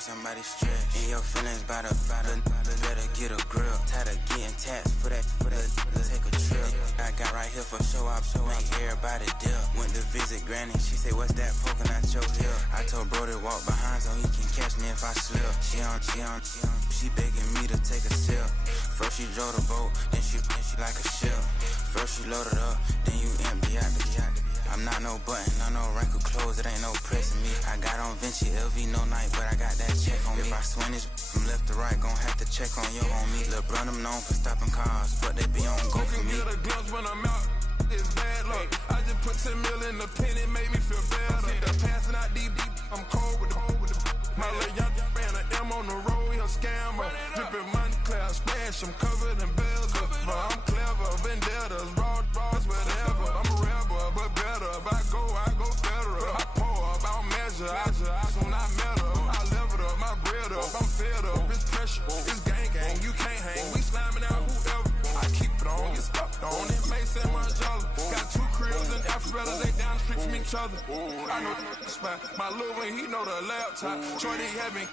break somebody's stress. In your feelings by the better get a grip. Tired of getting taxed for that, take a trip. I got right here for show up, make everybody dip. Went to visit Granny, she said, what's that poking out your hip? I told bro to walk behind so he can catch me if I slip. She begging me to take a sip. First she drove the boat, then she like a ship. First you load it up, then you empty out the yacht. I'm not no button, not no wrinkled clothes, it ain't no pressing me. I got on Vinci, LV, no night, but I got that check on me. If I swing this from left to right, gon' have to check on your homie. Lil' Brun, I'm known for stopping cars, but they be on go for me. Get a glimpse when I'm out, it's bad luck. I just put 10 mil in the pen, it made me feel better. The passing out deep, I'm cold with the my little young ran an M on the road, he a scammer. Drippin' money, clear, splash, I'm covered in bells. I'm clever, vendettas, raw, whatever. I'm a rebel, but better. If I go better. I pour up, I don't measure. I soon I met her. I leveled up, my bread up. I'm fed up, it's pressure. It's gang, you can't hang. We slamming out whoever. I keep it on, get stuck on it. May say Margiela. Got 2 cribs in Alpharetta, they down the street from each other. I know the spot. My little one, he know the laptop. Shorty having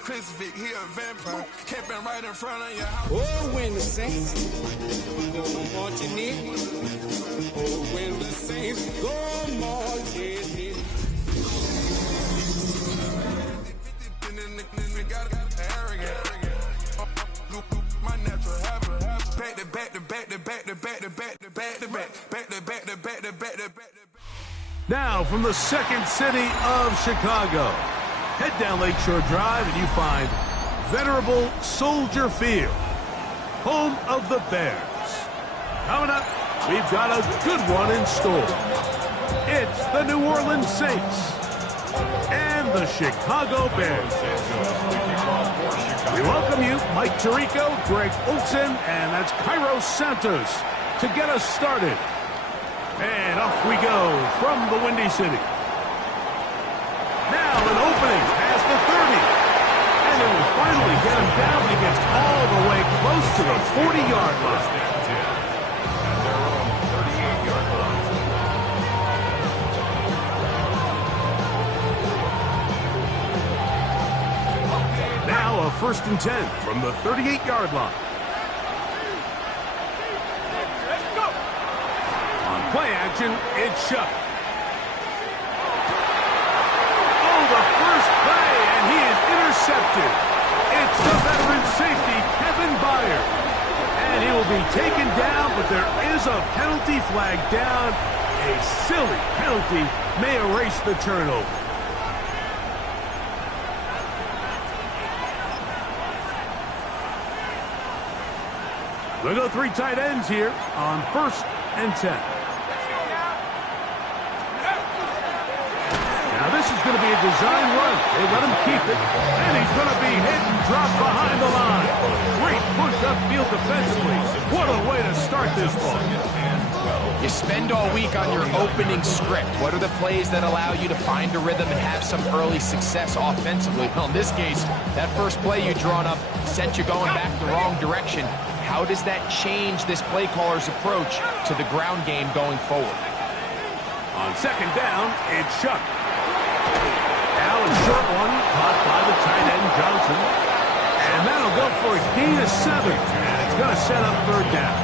Chris Vick, he a vampire. Camping right in front of your house. Oh, when the Saints go marching in. Oh, when the Saints go marching in. My natural habit. Now from the second city of Chicago, head down Lakeshore Drive and you find venerable Soldier Field, home of the Bears. Coming up, we've got a good one in store. It's the New Orleans Saints and the Chicago Bears. We welcome you, Mike Tirico, Greg Olson, and that's Cairo Santos to get us started. And off we go from the Windy City. Now an opening past the 30. And it will finally get him down. He gets all the way close to the 40-yard line. Now a 1st and 10 from the 38-yard line. Play action, it's Shough. Oh, the first play, and he is intercepted. It's the veteran safety, Kevin Byard. And he will be taken down, but there is a penalty flag down. A silly penalty may erase the turnover. We'll go 3 tight ends here on 1st and 10. This is going to be a design run. They let him keep it, and he's going to be hit and dropped behind the line. Great push upfield defensively. What a way to start this ball. You spend all week on your opening script. What are the plays that allow you to find a rhythm and have some early success offensively? Well, in this case, that first play you drawn up sent you going back the wrong direction. How does that change this play caller's approach to the ground game going forward? On 2nd down, it's Shough. Now a short one, caught by the tight end, Johnson. And that'll go for a gain of 7. And it's going to set up 3rd down.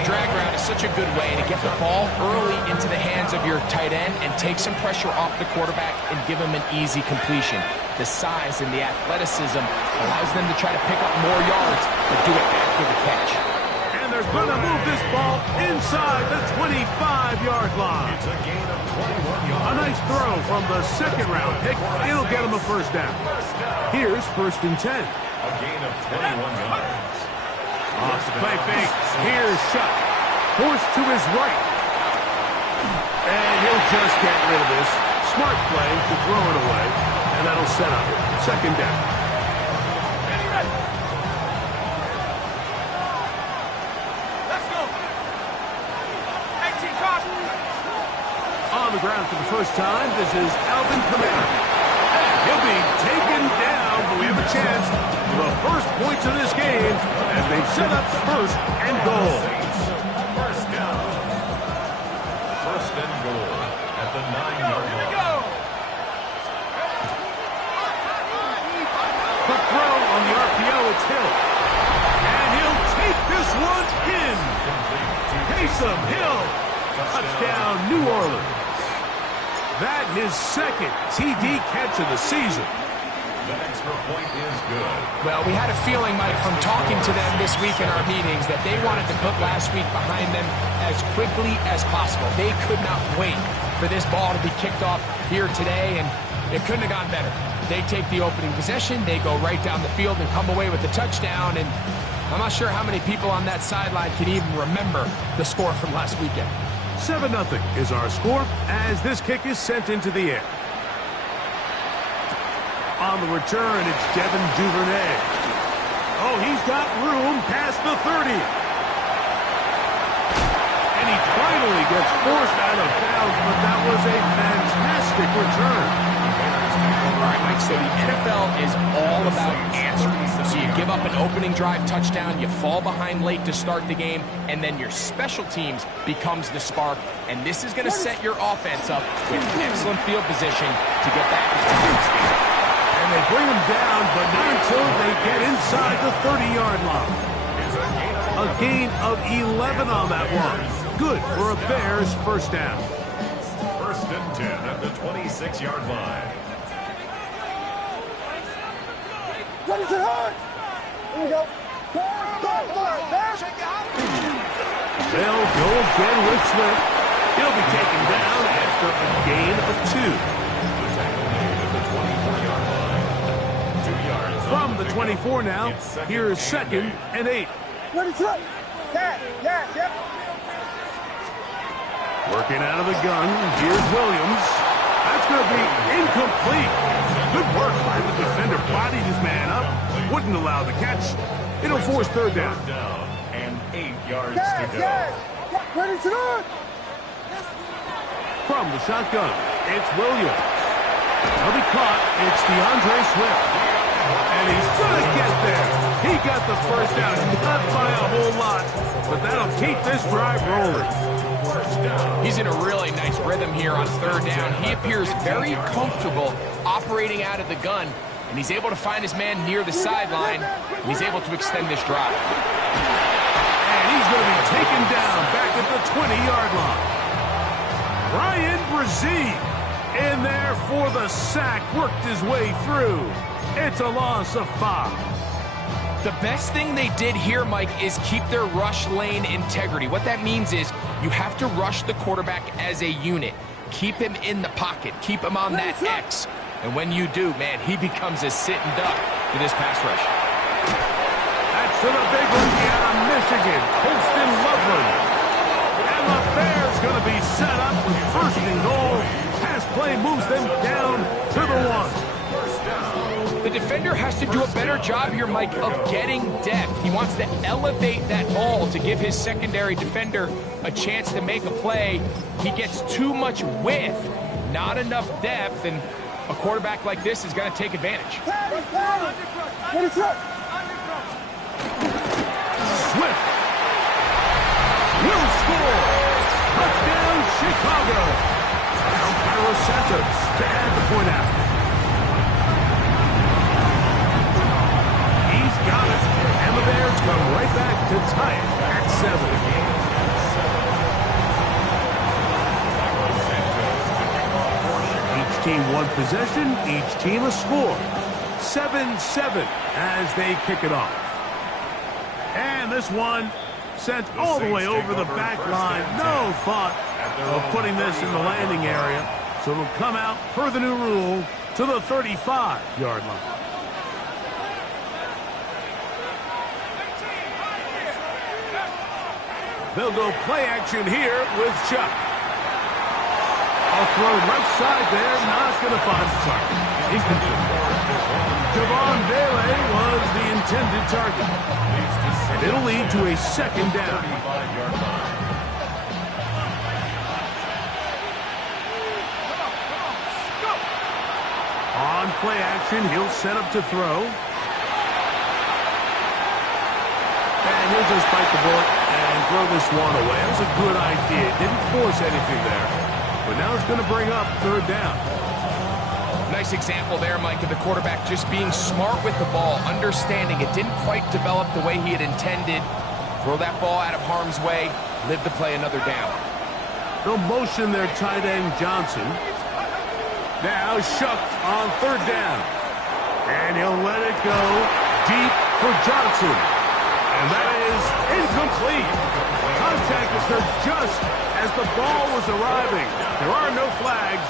The drag route is such a good way to get the ball early into the hands of your tight end and take some pressure off the quarterback and give him an easy completion. The size and the athleticism allows them to try to pick up more yards, but do it after the catch. And they're going to move this ball inside the 25-yard line. It's a gain of 21 yards. A nice throw from the 2nd-round pick. It'll get him a 1st down. Here's 1st and 10. A gain of 21 yards. Off the play fake. Here's Shough. Forced to his right. And he'll just get rid of this. Smart play to throw it away. And that'll set up 2nd down. On the ground for the first time, this is Alvin Kamara. He'll be taken down, but we have a chance for the first points of this game as they've set up 1st and goal. First down. 1st and goal at the 9-yard line. quick throw on the RPO. It's Hill. And he'll take this one in. Taysom Hill. Touchdown, New Orleans. That his second TD catch of the season. That extra point is good. Well, we had a feeling, Mike, from talking to them this week in our meetings that they wanted to put last week behind them as quickly as possible. They could not wait for this ball to be kicked off here today, and it couldn't have gone better. They take the opening possession, they go right down the field and come away with the touchdown, and I'm not sure how many people on that sideline can even remember the score from last weekend. 7-0 is our score as this kick is sent into the air. On the return, it's Devin Duvernay. Oh, he's got room past the 30. And he finally gets forced out of bounds, but that was a fantastic return. All right, Mike, so the NFL is all about answers. So you give up an opening drive touchdown, you fall behind late to start the game, and then your special teams becomes the spark. And this is going to set your offense up with excellent field position to get back into this game. And they bring him down, but not until they get inside the 30-yard line. A gain of 11 on that one. Good for a Bears first down. 1st and 10 at the 26-yard line. What is it hard? Here we go. They'll go again with Swift. He'll be taken down after a gain of 2. From the 24 now, here's 2nd and 8. What is it? Yep. Working out of the gun, here's Williams. That's going to be incomplete. Good work by the defender. Bodied his man up. Wouldn't allow the catch. It'll force 3rd down. And 8 yards to go. What is it on? From the shotgun, it's Williams. He'll be caught. It's DeAndre Swift. And he's going to get there. He got the first down. Not by a whole lot, but that'll keep this drive rolling. He's in a really nice rhythm here on 3rd down. He appears very comfortable operating out of the gun, and he's able to find his man near the sideline, and he's able to extend this drive. And he's going to be taken down back at the 20-yard line. Ryan Brzee in there for the sack, worked his way through. It's a loss of 5. The best thing they did here, Mike, is keep their rush lane integrity. What that means is you have to rush the quarterback as a unit. Keep him in the pocket. Keep him on that X. And when you do, man, he becomes a sitting duck for this pass rush. That's to the big rookie out of Michigan, Colston Loveland. And the Bears going to be set up with 1st and goal. Pass play moves them down to the 1. The defender has to do a better job here, Mike, of getting depth. He wants to elevate that ball to give his secondary defender a chance to make a play. He gets too much width, not enough depth, and a quarterback like this is going to take advantage. What is it? Swift will score. Touchdown, Chicago. Now Cairo Santos to add the point after. He's got it. And the Bears come right back to tie it at 7. Each team one possession, each team a score. 7-7 as they kick it off. And this one sent all the way over the back line. No thought of putting this in the landing area. So it'll come out, per the new rule, to the 35-yard line. They'll go play action here with Chuck. I'll throw left side there. Not going to find the target. Javon Bailey was the intended target. And it'll lead to a 2nd down. On play action, he'll set up to throw. And he'll just bite the bullet and throw this one away. That was a good idea. Didn't force anything there. But now it's going to bring up 3rd down. Nice example there, Mike, of the quarterback just being smart with the ball, understanding it didn't quite develop the way he had intended. Throw that ball out of harm's way, live to play another down. They'll motion their tight end, Johnson. Now Shough on third down. And he'll let it go deep for Johnson. And that is incomplete. Contact occurred just as the ball was arriving. There are no flags.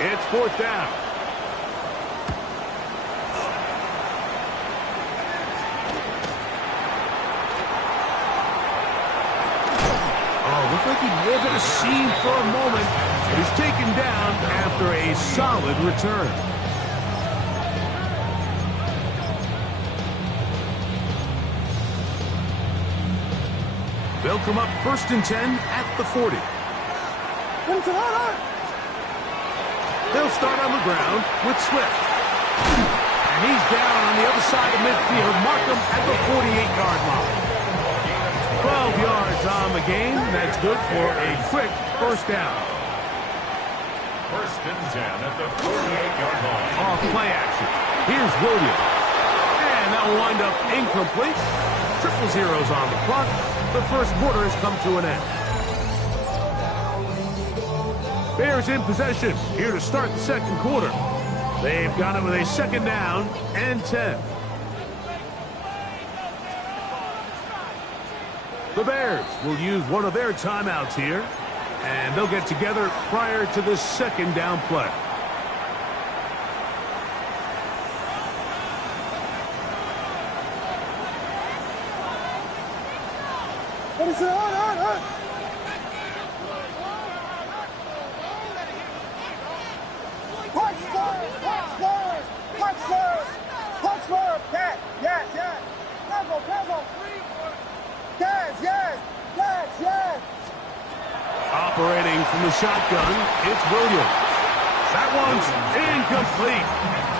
It's fourth down. Oh, looked like he may have hit a seam for a moment, but he's taken down after a solid return. They'll come up 1st and 10 at the 40. They'll start on the ground with Swift. And he's down on the other side of midfield. Mark him at the 48-yard line. 12 yards on the game. That's good for a quick first down. 1st and 10 at the 48-yard line. Off play action. Here's Williams. And that will wind up incomplete. Triple zeros on the clock. The first quarter has come to an end. Bears in possession here to start the second quarter. They've got it with a 2nd down and 10. The Bears will use one of their timeouts here, and they'll get together prior to the 2nd down play. What is it? On. Punch, yes. Yes. Operating from the shotgun, it's Williams. That one's incomplete.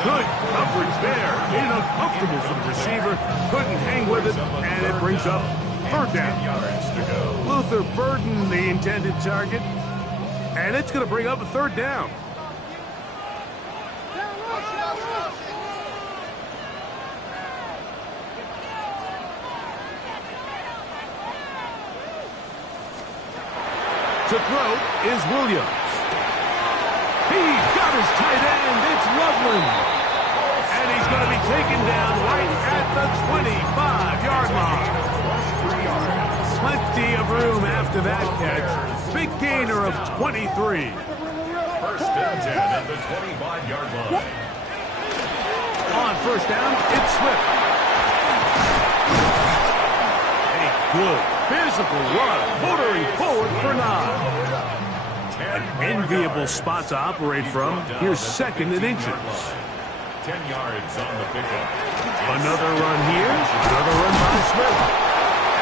Good coverage there. Made it uncomfortable for the receiver. Couldn't hang with it, and it brings up 3rd down. Luther Burden, the intended target, and it's going to bring up a 3rd down. To throw is Williams. He's got his tight end. It's Loveland. And he's going to be taken down right at the 25-yard line. Plenty of room after that catch. Big gainer of 23. 1st and 10 at the 25-yard line. On 1st down, it's Swift. A good physical run, motoring forward for 9. An enviable spot to operate from. Here's 2nd and inches. 10 yards on the pickup. Another run here. Another run by Swift.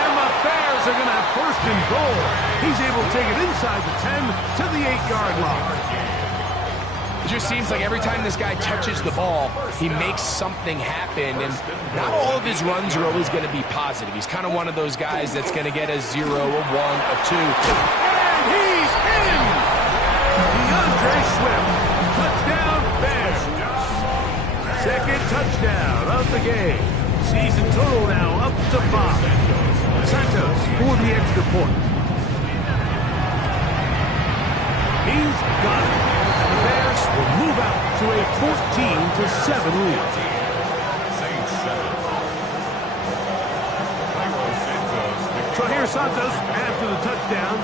And the Bears are going to have 1st and goal. He's able to take it inside the 10 to the 8-yard line. It just seems like every time this guy touches the ball, he makes something happen, and not all of his runs are always going to be positive. He's kind of one of those guys that's going to get a 0, a 1, a 2. And he's in! DeAndre Swift. Touchdown, Bears. 2nd touchdown of the game. Season total now up to 5. Santos for the extra point. He's got it. The Bears will move out to a 14-7 lead. So here's Santos after the touchdown.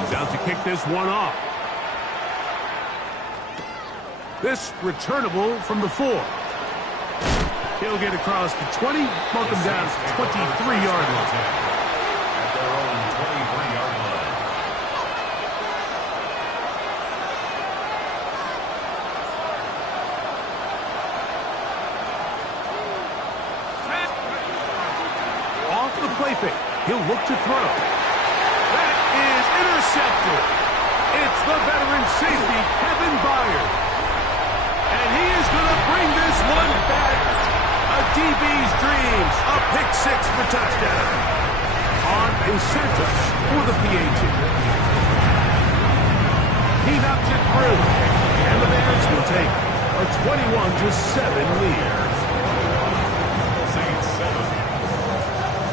He's out to kick this one off. This returnable from the 4. He'll get across the 20, mark him down to 23-yard line. At their own 23-yard line. Off the play fake. He'll look to throw. That is intercepted. It's the veteran safety, Kevin Byard. And he is going to bring this one back. A DB's dreams. A pick 6 for touchdown. On is Santos for the PAT. He knocks it through. And the Bears will take a A 21-7 lead. Saints 7.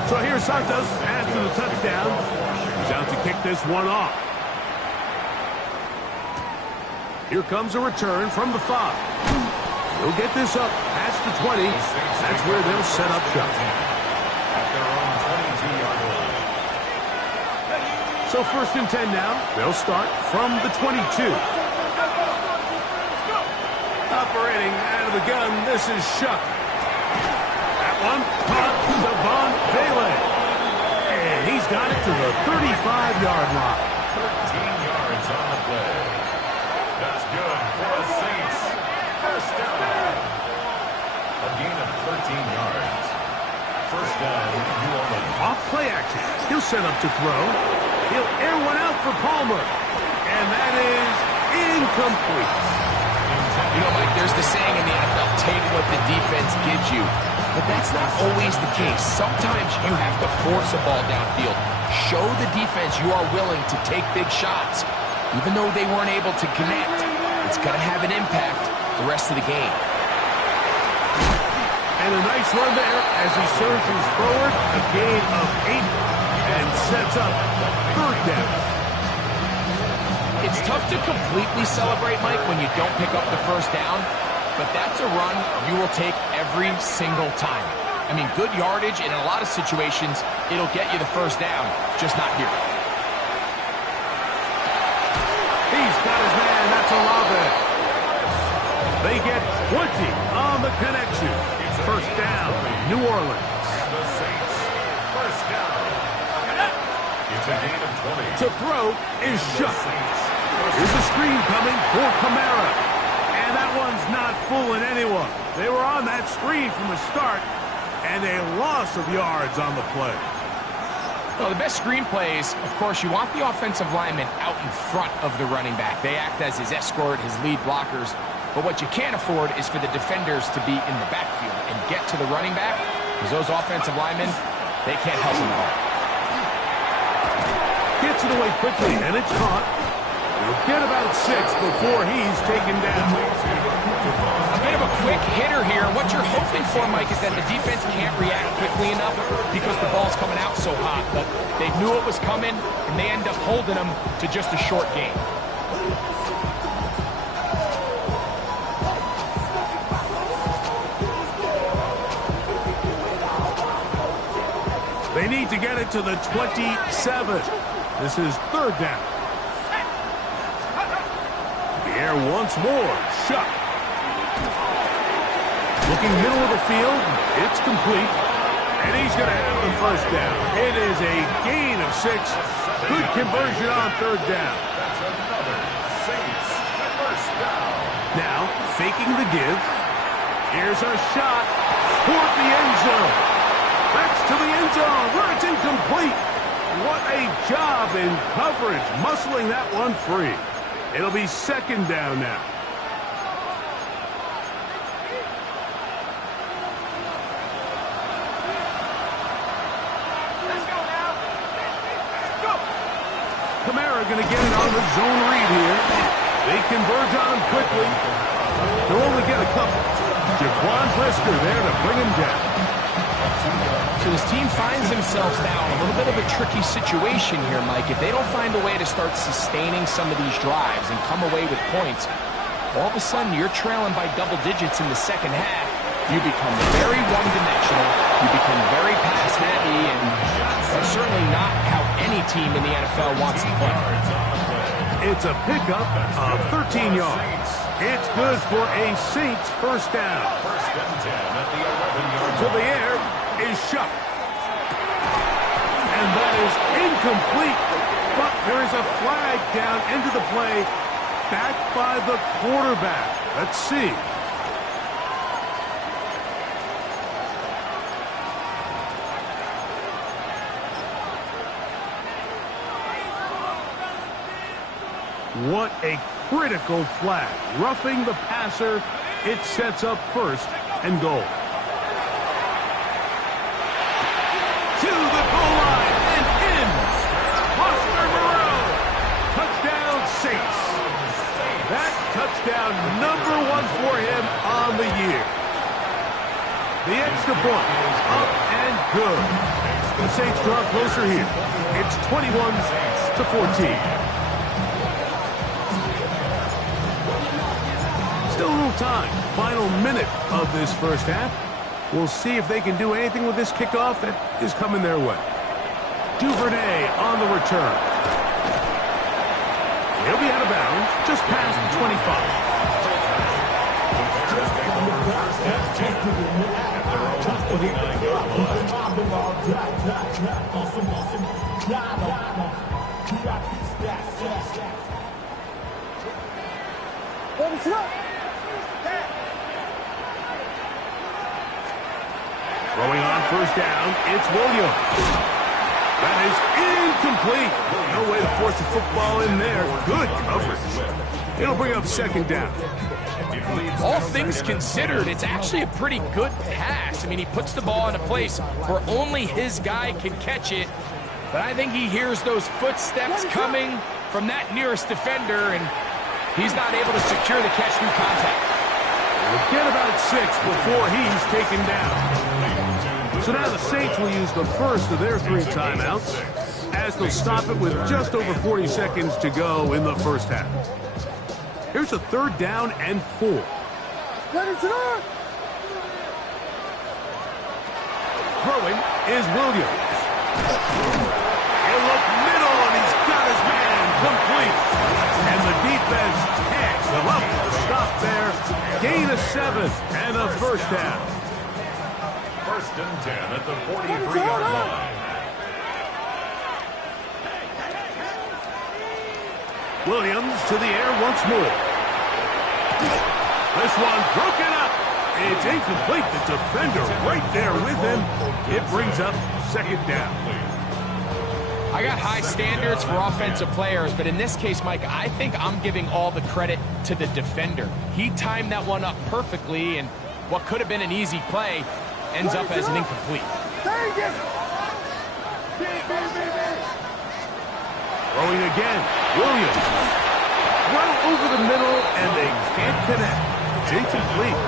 So here's Santos after the touchdown. He's out to kick this one off. Here comes a return from the 5. He'll get this up past the 20. That's where they'll set up shop. At their own 22-yard line. So 1st and 10 now. They'll start from the 22. Operating out of the gun, this is Shuck. That one caught Devon Bailey. And he's got it to the 35-yard line. 13 yards on the play. That's good for the Saints. First down. A gain of 13 yards. First down, New Orleans. Off play action. He'll set up to throw. He'll air one out for Palmer. And that is incomplete. You know, Mike, there's the saying in the NFL, take what the defense gives you. But that's not always the case. Sometimes you have to force a ball downfield. Show the defense you are willing to take big shots. Even though they weren't able to connect, it's going to have an impact the rest of the game. And a nice run there as he surges forward. A gain of 8 and sets up 3rd down. It's tough to completely celebrate, Mike, when you don't pick up the first down, but that's a run you will take every single time. I mean, good yardage, and in a lot of situations, it'll get you the first down, just not here. He's got his man, that's Olave. They get 20 on the connection. First down, New Orleans. And the Saints, first down. It's a gain of 20. To throw is Shuck. Here's a screen coming for Kamara. And that one's not fooling anyone. They were on that screen from the start, and a loss of yards on the play. Well, the best screen plays, of course, you want the offensive lineman out in front of the running back. They act as his escort, his lead blockers. But what you can't afford is for the defenders to be in the backfield and get to the running back, because those offensive linemen, they can't help him at all. Gets it away quickly, and it's caught. He'll get about 6 before he's taken down. A bit of a quick hitter here. What you're hoping for, Mike, is that the defense can't react quickly enough because the ball's coming out so hot. But they knew it was coming, and they end up holding them to just a short game. They need to get it to the 27. This is 3rd down. The air once more. Shuck. Looking middle of the field. It's complete. And he's going to have the first down. It is a gain of 6. Good conversion on 3rd down. That's another Saints first down. Now, faking the give. Here's a shot toward the end zone. That's to the end zone where it's incomplete. What a job in coverage, muscling that one free. It'll be 2nd down now. Kamara going to get it on the zone read here. They converge on him quickly. They'll only get a couple. Jaquan Brisker there to bring him down. So this team finds themselves now in a little bit of a tricky situation here, Mike. If they don't find a way to start sustaining some of these drives and come away with points, all of a sudden you're trailing by double digits in the second half. You become very one-dimensional. You become very pass-heavy, and that's certainly not how any team in the NFL wants to play. It's a pickup of 13 yards. It's good for a Saints first down. First and 10 at the 11-yard To the air is Shuck. And that is incomplete. But there is a flag down into the play, backed by the quarterback. Let's see. What a critical flag. Roughing the passer. It sets up 1st and goal. To the goal line and in. Oscar Moreau. Touchdown Saints. That touchdown, #1 for him on the year. The extra point is up and good. The Saints draw closer here. It's 21-14. Still a little time. Final minute of this first half. We'll see if they can do anything with this kickoff that is coming their way. Duvernay on the return. He'll be out of bounds just past the 25. Throwing on first down, it's Williams. That is incomplete. No way to force the football in there. Good coverage. It'll bring up second down. All things considered, it's actually a pretty good pass. I mean, he puts the ball in a place where only his guy can catch it. But I think he hears those footsteps coming from that nearest defender, and he's not able to secure the catch through contact. We'll get about 6 before he's taken down. So now the Saints will use the first of their 3 timeouts as they'll stop it with just over 40 seconds to go in the first half. Here's a 3rd down and 4. Throwing is Williams. He'll look middle, and he's got his man complete. And the defense tags him up to stop there. Gain of 7 and a first down. 1st and 10 at the 43-yard line. Williams to the air once more. This one broken up. It's incomplete. The defender right there with him. It brings up second down. I got high standards for offensive players, but in this case, Mike, I think I'm giving all the credit to the defender. He timed that one up perfectly, and what could have been an easy play ends up as an incomplete. Throwing again, Williams. Well over the middle, and they can't connect. It's incomplete.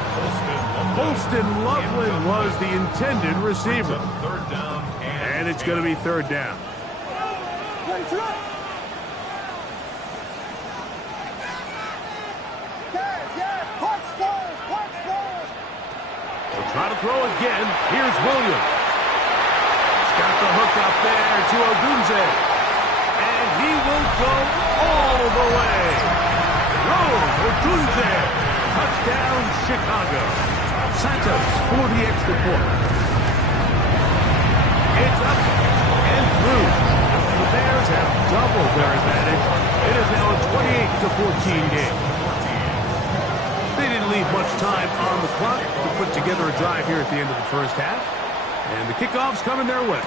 Holston Loveland was the intended receiver. And it's going to be 3rd down. They'll try to throw again. Here's Williams. He's got the hook up there to Odunze. And he will go all the way. Rome Odunze. Touchdown, Chicago. Santos for the extra point. It's up and through. The Bears have doubled their advantage. It is now a 28-14 game. They didn't leave much time on the clock to put together a drive here at the end of the first half. And the kickoff's coming their way.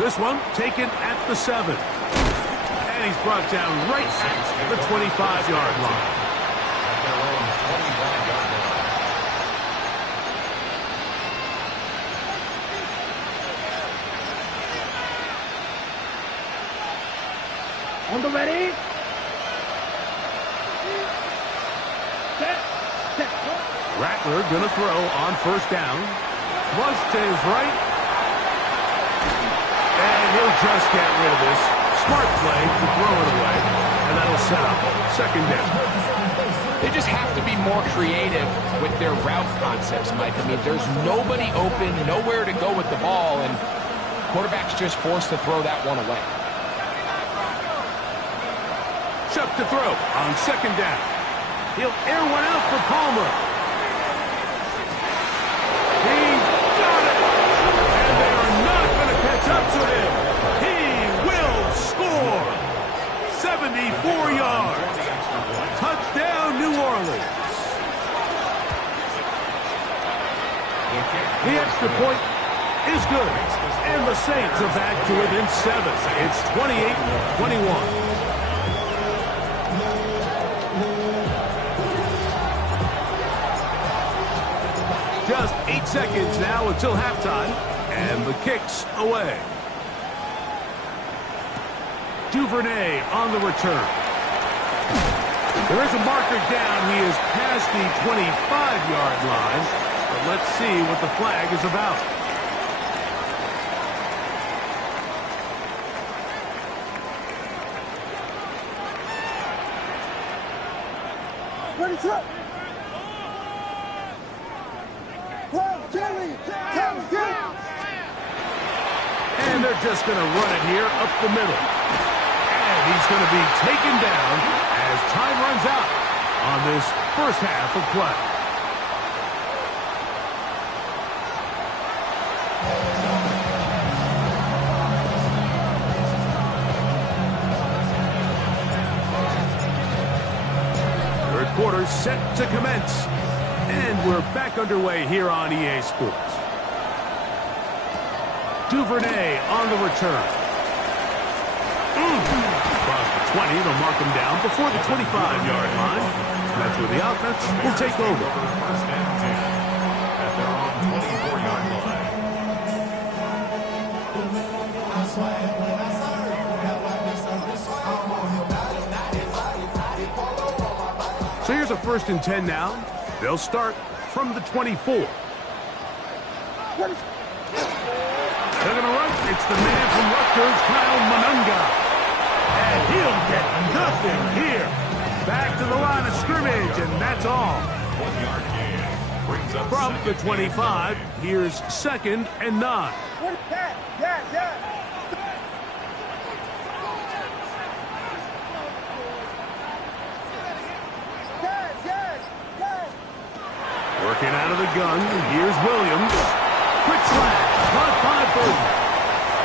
This one taken at the 7. And he's brought down right at the 25-yard line. On the ready. Rattler gonna throw on first down. Flush to his right. And he'll just get rid of this. Smart play to throw it away. And that'll set up second down. They just have to be more creative with their route concepts, Mike. I mean, there's nobody open, nowhere to go with the ball, and quarterback's just forced to throw that one away. Chuck to throw on second down. He'll air one out for Palmer. He's got it! And they are not going to catch up to him. He will score! 74 yards. Touchdown, New Orleans. The extra point is good. And the Saints are back to within 7. It's 28-21. Just 8 seconds now until halftime, and the kick's away. Duvernay on the return. There is a marker down. He is past the 25-yard line. But let's see what the flag is about. Ready, set. And they're just going to run it here up the middle. And he's going to be taken down as time runs out on this first half of play. Third quarter set to commence. And we're back underway here on EA Sports. Duvernay on the return. Across the 20, they'll mark him down before the 25-yard line. That's where the offense will take over. First and 10 at their own 24-yard line. So here's a 1st and 10 now. They'll start from the 24. They're going to run. It's the man from Rutgers, Kyle Monunga. And he'll get nothing here. Back to the line of scrimmage, and that's all. 1-yard gain. Brings up From the second 25, here's 2nd and 9. Working out of the gun, here's Williams. Quick slash, caught by Burton.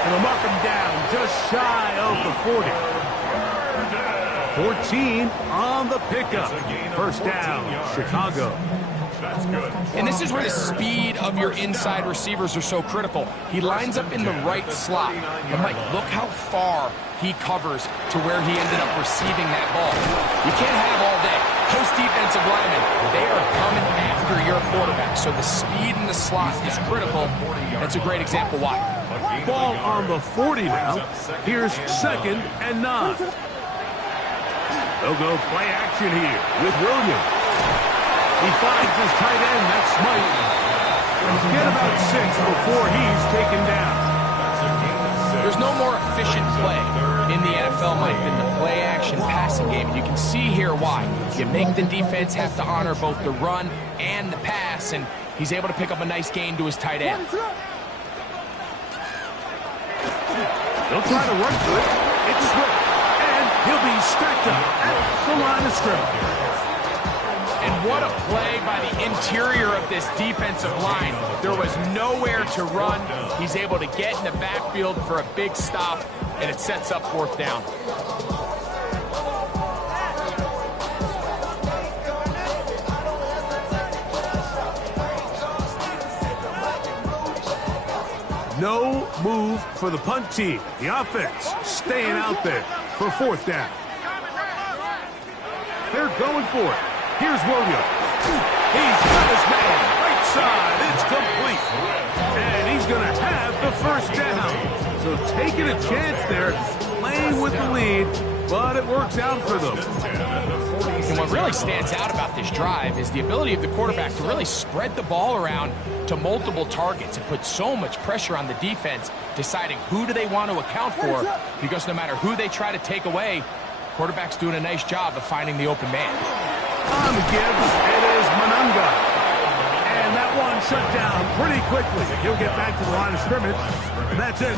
And they'll mark him down just shy of the 40. 14 on the pickup. First down, Chicago. That's good. And this is where the speed of your inside receivers are so critical. He lines up in the right slot. And Mike, look how far he covers to where he ended up receiving that ball. You can't have all day. Post defensive linemen, they are coming after your quarterback. So the speed in the slot is critical. That's a great example why. Ball on the 40 now. Here's 2nd and 9. They'll go play action here with Williams. He finds his tight end, that's Smythe. Get about 6 before he's taken down. There's no more efficient play in the NFL, Mike, than the play-action passing game. And you can see here why. You make the defense have to honor both the run and the pass, and he's able to pick up a nice gain to his tight end. They'll try to run for it. It's Swift, and he'll be stacked up at the line of scrimmage. And what a play by the interior of this defensive line. There was nowhere to run. He's able to get in the backfield for a big stop, and it sets up 4th down. No move for the punt team. The offense staying out there for 4th down. They're going for it. Here's Williams. He's got his man. Right side. It's complete. And he's going to have the 1st down. So taking a chance there, playing with the lead, but it works out for them. And what really stands out about this drive is the ability of the quarterback to really spread the ball around to multiple targets and put so much pressure on the defense, deciding who do they want to account for, because no matter who they try to take away, quarterback's doing a nice job of finding the open man. On the give, it is Monunga. And that one shut down pretty quickly. He'll get back to the line of scrimmage. That's it.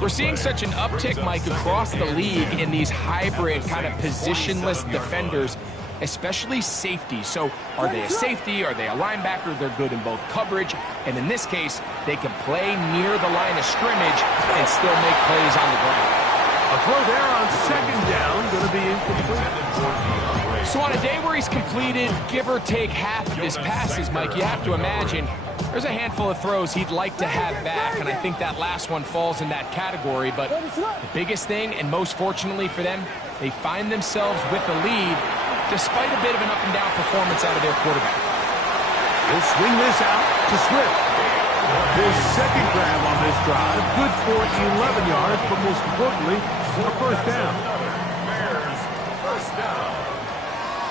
We're seeing such an uptick, Mike, across the league in these hybrid kind of positionless defenders, especially safety. So are they a safety? Are they a linebacker? They're good in both coverage. And in this case, they can play near the line of scrimmage and still make plays on the ground. A throw there on 2nd down, going to be incomplete. So on a day where he's completed, give or take half of his passes, Mike, you have to imagine there's a handful of throws he'd like to have back, and I think that last one falls in that category. But the biggest thing, and most fortunately for them, they find themselves with a lead despite a bit of an up-and-down performance out of their quarterback. He'll swing this out to Swift. His 2nd grab on this drive, good for 11 yards, but most importantly, a 1st down. Bears, 1st down.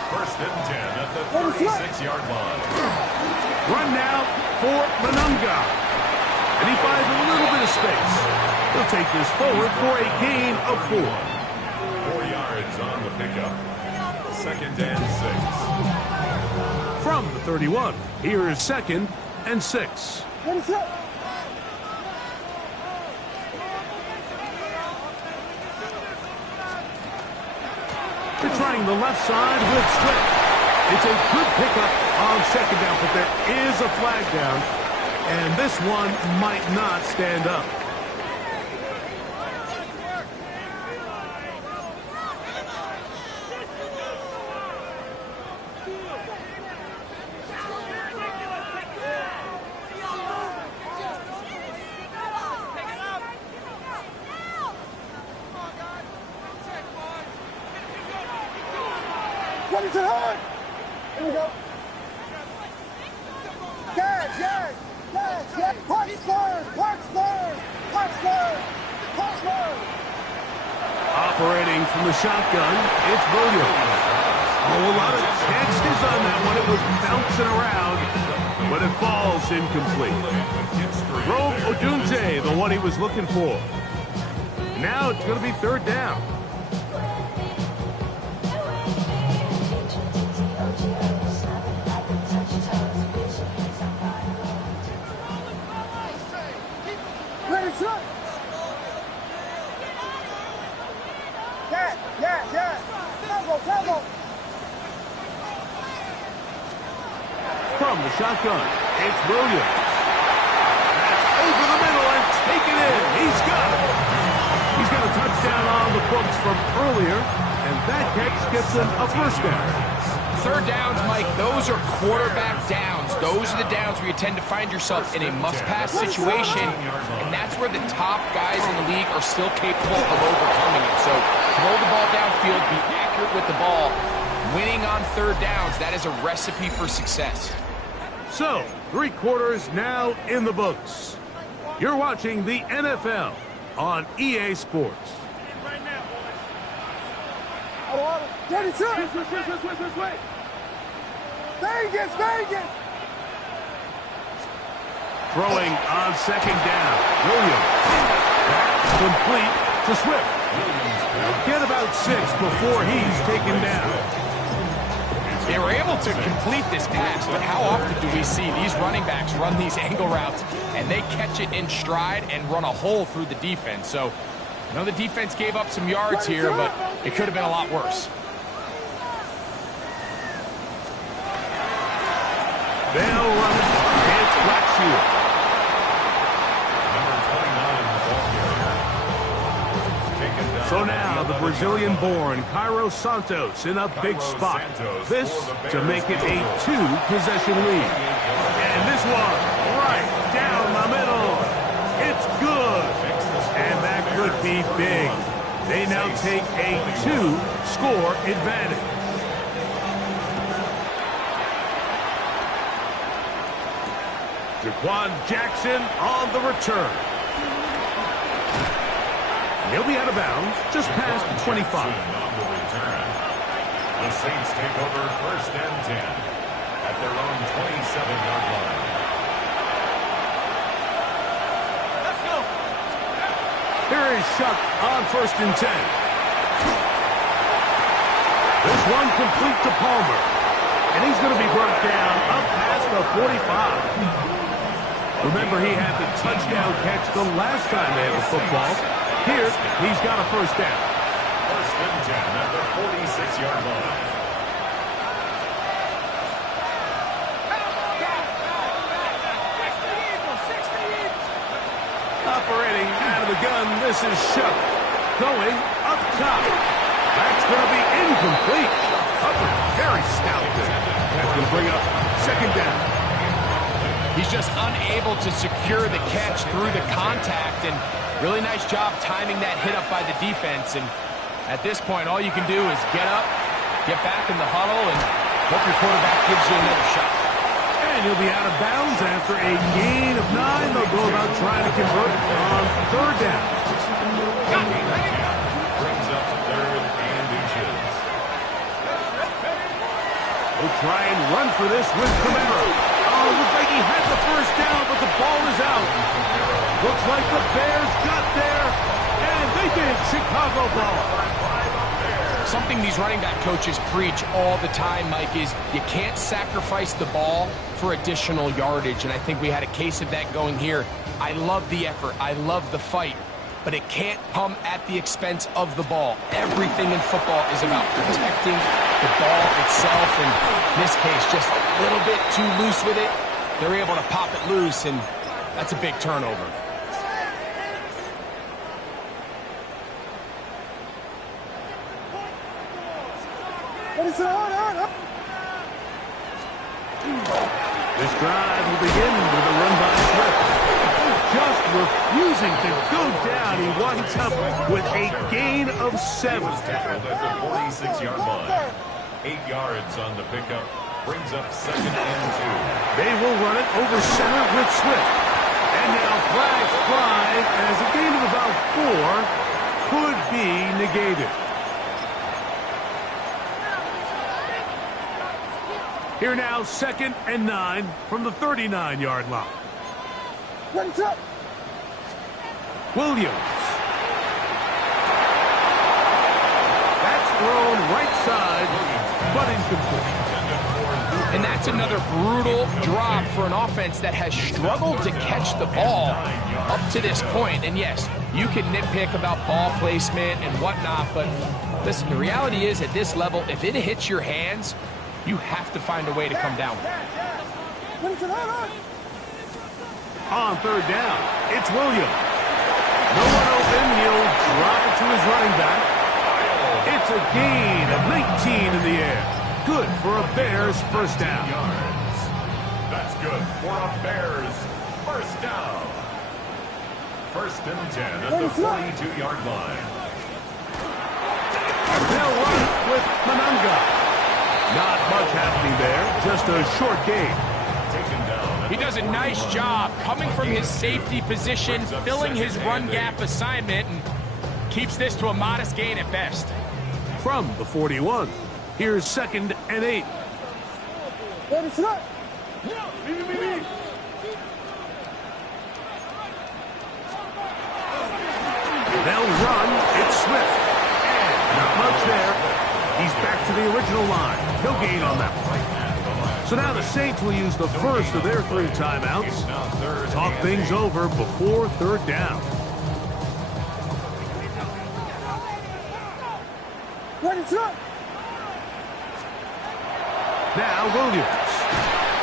First and 10 at the 36-yard line. Run now for Monunga. And he finds a little bit of space. He'll take this forward for a gain of 4. 4 yards on the pickup. Second and 6. From the 31, here is second and 6. Ready, set. They're trying the left side with Swift. It's a good pickup on second down, but there is a flag down, and this one might not stand up. Ready, set, hard. Here we go. Yes. Punch first. Operating from the shotgun, it's Williams. Oh, a lot of chances on that one. It was bouncing around, but it falls incomplete. Rome Odunze, the one he was looking for. Now it's going to be third down. Ready, set. Yes. Tempo. From the shotgun, it's Williams. That's over the middle and taken in. He's got it. He's got a touchdown on the books from earlier, and that catch gets him a first down. Third downs, Mike, those are quarterback downs. Those are the downs where you tend to find yourself in a must-pass situation, and that's where the top guys in the league are still capable of overcoming it. So throw the ball downfield, be accurate with the ball. Winning on third downs, that is a recipe for success. So, 3 quarters now in the books. You're watching the NFL on EA Sports. Ready, set. Vegas. Throwing on second down. Williams. Back complete to Swift. Get about 6 before he's taken down. They were able to complete this pass, but how often do we see these running backs run these angle routes and they catch it in stride and run a hole through the defense? So, I know the defense gave up some yards here, but it could have been a lot worse. They'll run it. It's Blackshear. Number 29, the ball carrier. Taken down. So now the Brazilian-born Cairo Santos in a big spot. This to make it a 2-possession lead. And this one right down the middle. It's good. And that could be big. They now take a 2-score advantage. Jaquan Jackson on the return. He'll be out of bounds just past the 25. On the return. The Saints take over first and 10 at their own 27-yard line. Let's go. Here is Shuck on first and 10. This one complete to Palmer. And he's going to be brought down up past the 45. Remember, he had the touchdown catch the last time they had the football. Here, he's got a first down. First and 10 at the 46-yard line. Operating out of the gun, this is Shuck. Going up top. That's going to be incomplete. Hubbard, very stout there. That's going to bring up second down. He's just unable to secure the catch through the contact, and really nice job timing that hit up by the defense. And at this point, all you can do is get up, get back in the huddle, and hope your quarterback gives you another shot. And he'll be out of bounds after a gain of 9. They'll go about trying to convert on third down. Brings up third and inches. try and run for this with Kamara. Oh, looks like he had the first down, but the ball is out. Looks like the Bears got there, and they did. Chicago ball. Something these running back coaches preach all the time, Mike, is you can't sacrifice the ball for additional yardage, and I think we had a case of that going here. I love the effort. I love the fight, but it can't come at the expense of the ball. Everything in football is about protecting the ball itself, and in this case, just a little bit too loose with it. They're able to pop it loose, and that's a big turnover. This drive will begin with a run by Swift. Just refusing to go down. He winds up with a gain of 7. Tackled at the 46-yard line. 8 yards on the pickup. Brings up 2nd and 2. They will run it over center with Swift. And now flags fly as a gain of about 4 could be negated. Here now, 2nd and 9 from the 39-yard line. Williams. That's thrown right side, but incomplete. And that's another brutal drop for an offense that has struggled to catch the ball up to this point. And yes, you can nitpick about ball placement and whatnot, but listen, the reality is at this level, if it hits your hands, you have to find a way to come down. On 3rd down, it's Williams. No one open, he'll drop it to his running back. It's a gain of 19 in the air. Good for a Bears first down. Yards. That's good for a Bears first down. 1st and 10 at the 42-yard line. They'll run it with Mananga. Not much happening there, just a short gain. Taken down. He does a nice job coming from his safety position, filling his run gap assignment, and keeps this to a modest gain at best. From the 41, here's 2nd and 8. They'll run, it's Swift. And not much there. He's back to the original line. No gain on that one. So now the Saints will use the first of their 3 timeouts. Talk things over before 3rd down. Now Williams.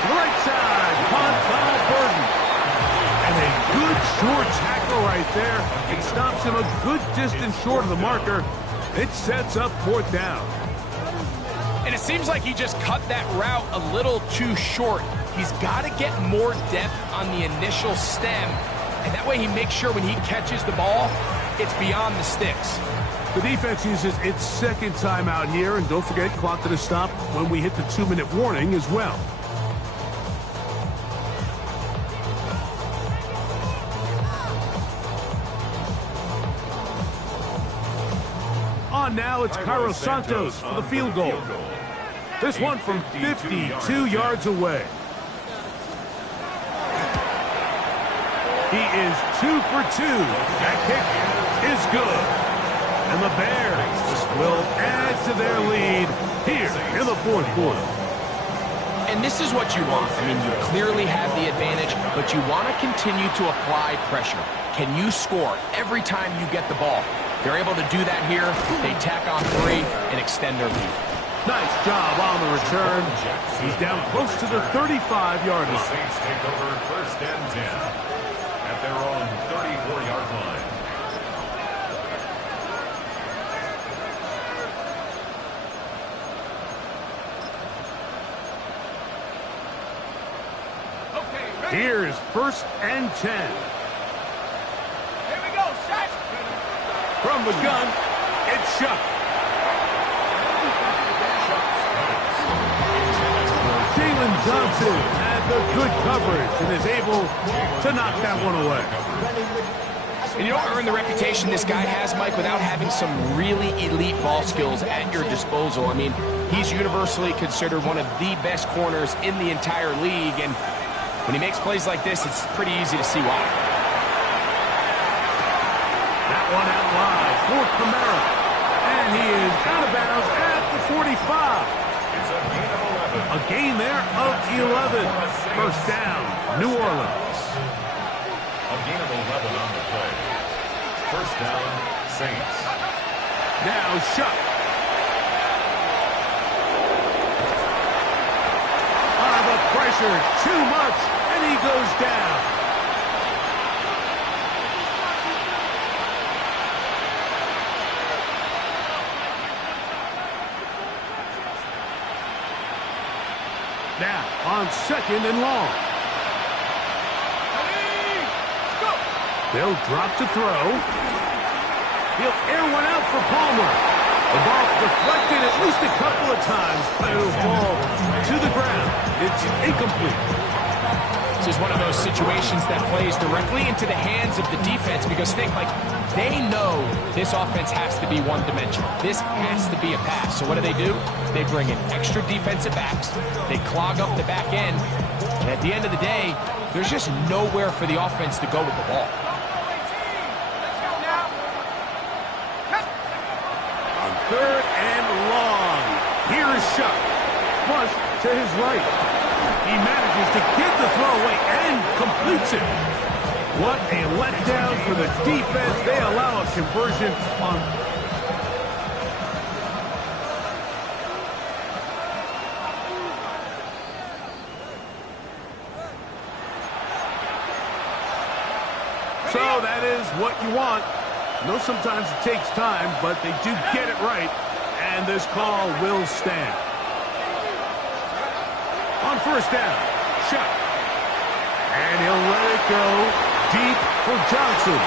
To the right side. Ponton Burden. And a good short tackle right there. It stops him a good distance short of the marker. It sets up 4th down. And it seems like he just cut that route a little too short. He's got to get more depth on the initial stem, and that way he makes sure when he catches the ball, it's beyond the sticks. The defense uses its 2nd timeout here, and don't forget, clock to the stop when we hit the 2-minute warning as well. On now, it's Cairo Santos for the field goal. This one from 52 yards away. He is 2 for 2. That kick is good. And the Bears will add to their lead here in the 4th quarter. And this is what you want. I mean, you clearly have the advantage, but you want to continue to apply pressure. Can you score every time you get the ball? They're able to do that here. They tack on 3 and extend their lead. Nice job on the return. He's down close to the 35-yard line. Saints take over 1st and 10 at their own 34-yard line. Here's 1st and 10. Here we go, set. From the gun, it's Shuck. Jalen Johnson had the good coverage and is able to knock that one away. And you don't earn the reputation this guy has, Mike, without having some really elite ball skills at your disposal. I mean, he's universally considered one of the best corners in the entire league, and when he makes plays like this, it's pretty easy to see why. That one out wide for Kamara. And he is out of bounds at the 45. It's a gain of 11. A gain there of 11. First down, New Orleans. A gain of 11 on the play. First down, Saints. Now Shuck. The pressure, too much, and he goes down. Now, on second and long. They'll drop to throw. He'll air one out for Palmer. The ball deflected at least a couple of times, but it'll fall to the ground. It's incomplete. This is one of those situations that plays directly into the hands of the defense because think, like, they know this offense has to be one-dimensional. This has to be a pass. So what do? They bring in extra defensive backs. They clog up the back end. And at the end of the day, there's just nowhere for the offense to go with the ball. On third and long. Here is Shuck. Flush to his right. He manages to get the throw away and completes it. What a letdown for the defense. They allow a conversion on... So that is what you want. I know sometimes it takes time, but they do get it right. And this call will stand. On first down, Shuck. And he'll let it go deep for Johnson.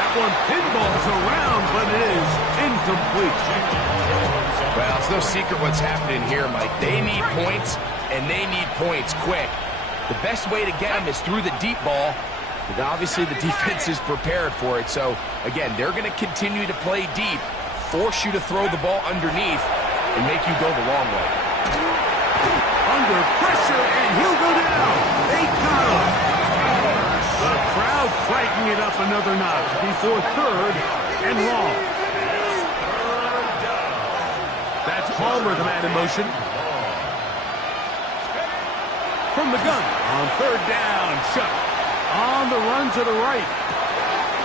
That one pinballs around, but it is incomplete. Well, it's no secret what's happening here, Mike. They need points, and they need points quick. The best way to get them is through the deep ball. But obviously, the defense is prepared for it. So, again, they're going to continue to play deep, force you to throw the ball underneath, and make you go the long way. Under pressure, and he'll go down. They got him. The crowd cranking it up another notch before third and long. That's Palmer, the man in motion. From the gun, on third down, Shuck. On the run to the right.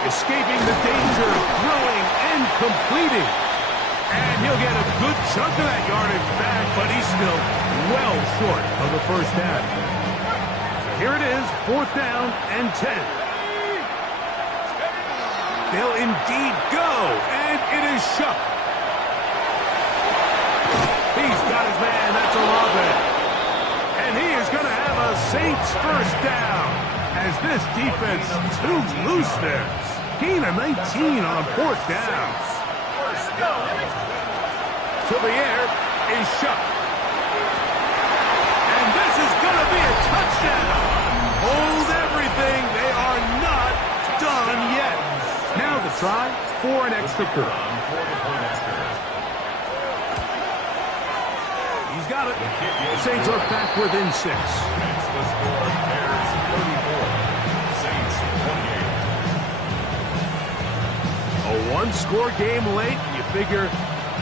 Escaping the danger, throwing and completing. And he'll get a good chunk of that yardage back, but he's still well short of the first down. Here it is, fourth down and 10. They'll indeed go, and it is Shuck. He's got his man, that's Olave. And he is going to have a Saints first down. As this defense too loose there. Gain of 19 on fourth down. To the air is Shuck. And this is going to be a touchdown. Hold everything. They are not done yet. Now the try for an extra point. He's got it. The Saints are back within 6. That's the score. Bears 34. Saints 28. A one-score game late, and you figure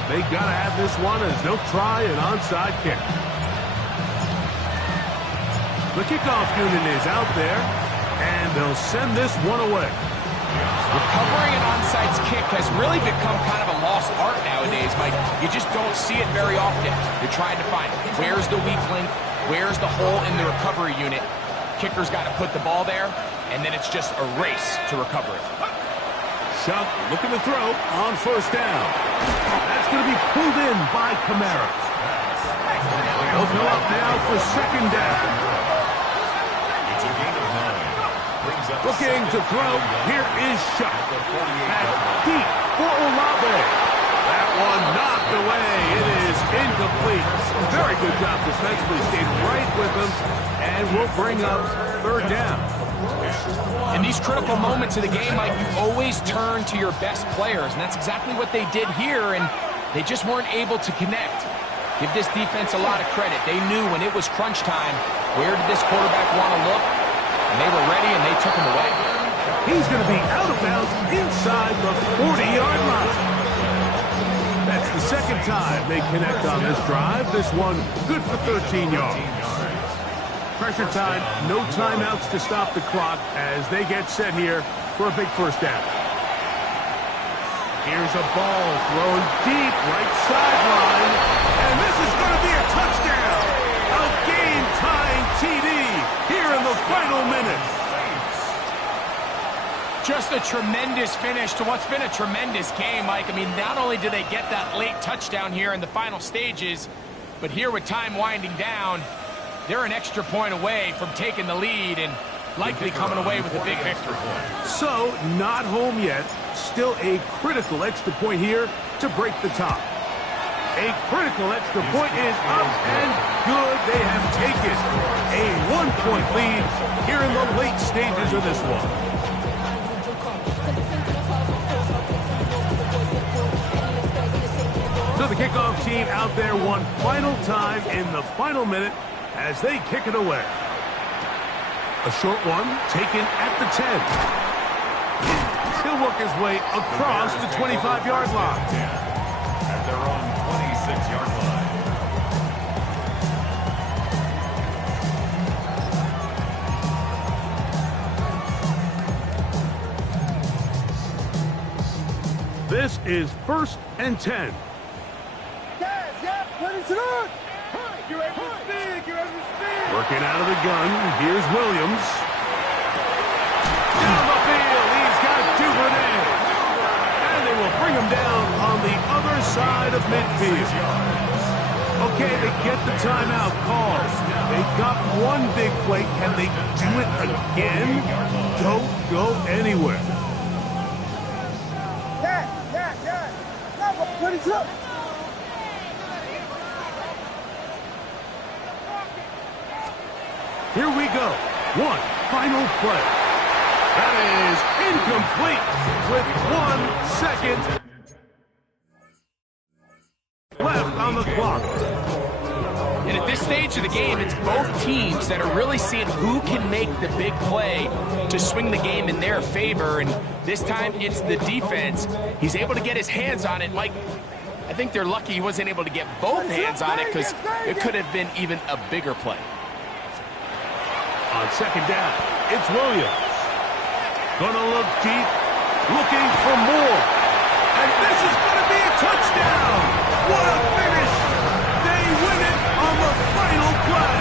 they got to have this one as they'll try an onside kick. The kickoff unit is out there, and they'll send this one away. Recovering an onside kick has really become kind of a lost art nowadays, Mike. You just don't see it very often. You're trying to find where's the weak link, where's the hole in the recovery unit. Kicker's got to put the ball there, and then it's just a race to recover it. Shuck looking to throw on first down. That's going to be pulled in by Kamara. They'll go up now for second down. It's a gain of 9. Looking to throw. Here is Shuck. Back deep for Olave. That one knocked away. It is incomplete. Very good job defensively. Stayed right with him. And will bring up third down. And these critical moments of the game, Mike, you always turn to your best players, and that's exactly what they did here, and they just weren't able to connect. Give this defense a lot of credit. They knew when it was crunch time, where did this quarterback want to look, and they were ready, and they took him away. He's going to be out of bounds inside the 40-yard line. That's the second time they connect on this drive. This one good for 13 yards. Pressure time, no timeouts to stop the clock as they get set here for a big first down. Here's a ball thrown deep right sideline, and this is going to be a touchdown. A game-tying TD here in the final minutes. Just a tremendous finish to what's been a tremendous game, Mike. I mean, not only do they get that late touchdown here in the final stages, but here with time winding down, they're an extra point away from taking the lead and likely coming away with a big victory. So, not home yet. Still a critical extra point here to break the tie. A critical extra point is up and good. They have taken a 1-point lead here in the late stages of this one. So the kickoff team out there one final time in the final minute as they kick it away. A short one taken at the 10. He'll work his way across the 25-yard line. At their own 26-yard line. This is 1st and 10. Working out of the gun, here's Williams. Down the field, he's got Duvernay. And they will bring him down on the other side of midfield. Okay, they get the timeout called. They got one big play. Can they do it again? Don't go anywhere. What is up? Here we go. One final play. That is incomplete with 1 second left on the clock. And at this stage of the game, it's both teams that are really seeing who can make the big play to swing the game in their favor. And this time, it's the defense. He's able to get his hands on it. Mike, I think they're lucky he wasn't able to get both hands on it because it could have been even a bigger play. On second down, it's Williams. Gonna look deep, looking for more. And this is gonna be a touchdown. What a finish. They win it on the final play.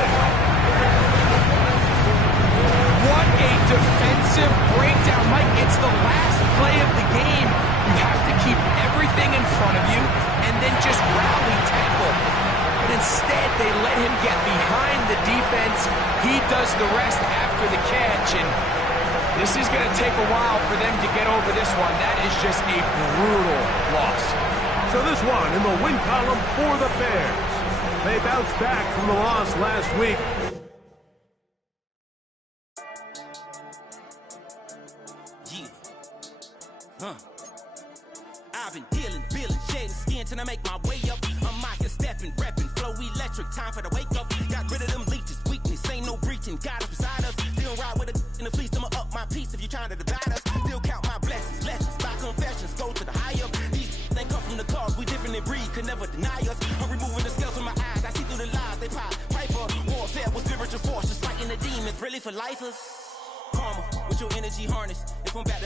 What a defensive breakdown. Mike, it's the last play of the game. You have to keep everything in front of you and then just rally tackle. But instead, they let him get behind the defense. He does the rest after the catch, and this is going to take a while for them to get over this one. That is just a brutal loss. So this one in the win column for the Bears. They bounced back from the loss last week. I've been dealing, shading skin till I make my way up. I'm out here stepping, repping, flow electric, time for the wake up. Got rid of them leeches, weakness, ain't no breaching. Got us beside us, still ride with a in the fleece. I'ma up my piece if you trying to divide us. Still count my blessings, lessons, by confessions, go to the high up. These they come from the cause, we different in breed, could never deny us. I'm removing the scales from my eyes, I see through the lies, they pop. Piper, warfare with spiritual force, just fighting the demons, really for lifers. Karma, with your energy harness, if I'm back to